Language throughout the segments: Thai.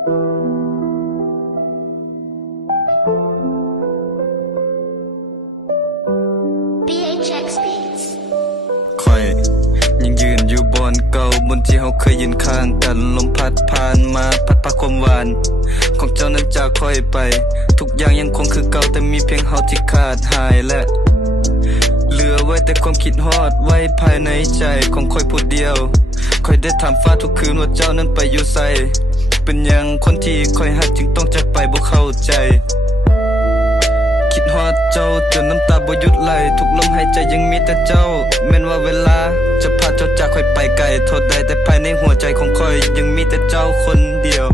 ค่อยยังยืนอยู่บนเก่าบนที่เฮาเคยยืนข้างกันลมพัดผ่านมาพัดพาความหวานของเจ้านั้นจากค่อยไปทุกอย่างยังคงคือเก่าแต่มีเพียงเฮาที่ขาดหายและเหลือไว้แต่ความคิดฮอดไว้ภายในใจของค่อยผู้เดียวค่อยได้ถามฟ้าทุกคืนว่าเจ้านั้นไปอยู่ไสเป็นอย่างคนที่ค่อยหักจึงต้องจากไปบ่เข้าใจคิดฮอดเจ้าจนน้ำตาบ่หยุดไหลทุกลมหายใจยังมีแต่เจ้าแม้นว่าเวลาจะพาเจ้าจากค่อยไปไกลโทษได้แต่ภายในหัวใจของค่อยยังมีแต่เจ้าคนเดียว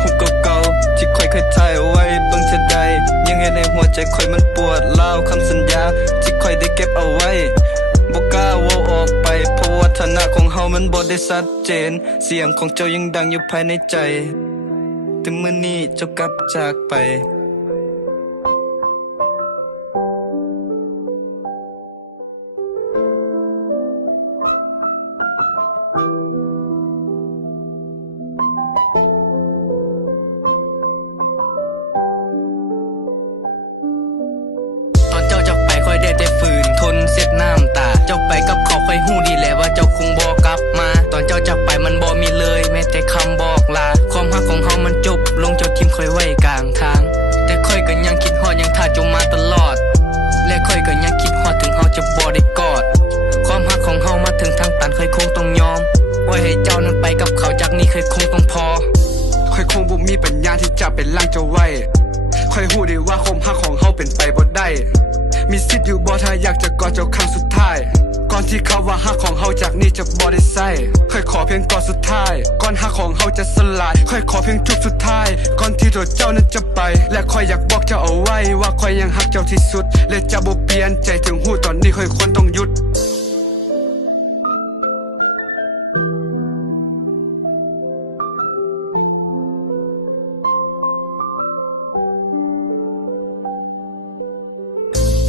หุบเก่าๆที่ค่อยเคยถ่ายเอาไว้เบิ่งเธอใดยังเห็นในหัวใจค่อยมันปวดร้าวคำสัญญาที่ค่อยได้เก็บเอาไว้บ่กล้าเว้าออกไปเพราะว่าฐานะของเฮามันบ่ได้ชัดเจนเสียงของเจ้ายังดังอยู่ภายในใจแต่มื้อนี้เจ้ากลับจากไปตอนเจ้าจากไปค่อยได้แต่ฝืนทนเสียดน้ำตาเจ้าไปกับเขาค่อยหู้ดีแหละว่าเจ้าคงบ่กลับมาตอนเจ้าจากไปมันบ่มีเลยแม้แต่คำบอกลาความรักของเฮามันจบลงเจ้าทิ้งค่อยไว้กลางทางแต่ค่อยก็ยังคิดฮอดยังท่าเจ้ามาตลอดและค่อยก็ยังคิดฮอดถึงเฮาจะบ่ได้กอดความรักของเฮามาถึงทางตันค่อยคงต้องยอมปล่อยให้เจ้านั้นไปกับเขาจากนี้ค่อยคงต้องพอค่อยคงบ่มีปัญญาที่จะเป็นล่างเจ้าไว้ค่อยฮู้ได้ว่าความรักของเฮาเป็นไปบ่ได้มีสิทธิ์อยู่บ่ถ้าอยากจะกอดเจ้าครั้งสุดท้ายก่อนที่เขาว่าฮักของเฮาจากนี้จะบ่ได้ใส่ค่อยขอเพียงกอดสุดท้ายก่อนฮักของเฮาจะสลายค่อยขอเพียงจุบสุดท้ายก่อนที่ตัวเจ้านั้นจะไปและค่อยอยากบอกเจ้าเอาไว้ว่าค่อยยังฮักเจ้าที่สุดและจะบ่เปลี่ยนใจถึงฮู้ตอนนี้ค่อยควรต้องหยุด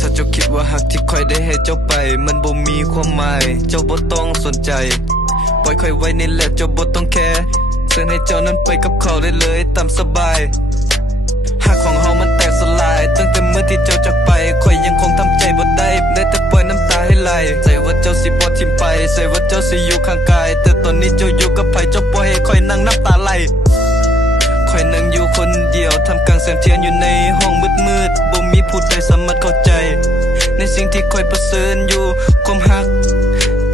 ถ้าเจ้าคิดว่าหักที่ค่อยได้ให้เจ้าไปมันบ่มีความหมายเจ้าบ่ต้องสนใจปล่อยค่อยไว้นี่แหละเจ้าบ่ต้องแคร์เชิญให้เจ้านั้นไปกับเขาได้เลยตามสบายหักของเฮามันแตกสลายตั้งแต่มื้อที่เจ้าจากไปค่อยยังคงทำใจบ่ได้แต่ปล่อยน้ำตาให้ไหลใจว่าเจ้าสิบ่ทิ่มไปใจว่าเจ้าสิอยู่ข้างกายแต่ตอนนี้เจ้าอยู่กับไผเจ้าปล่อยให้ค่อยนั่งน้ำตาไหลค่อยนั่งอยู่คนเดียวทำกลางแสงเทียนอยู่ในห้องมืดๆบ่มีผู้ใดสามารถเข้าใจในสิ่งที่ค่อยเผชิญอยู่ความรัก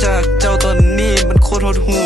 จากเจ้าตอนนี้มันโคตรหดหู่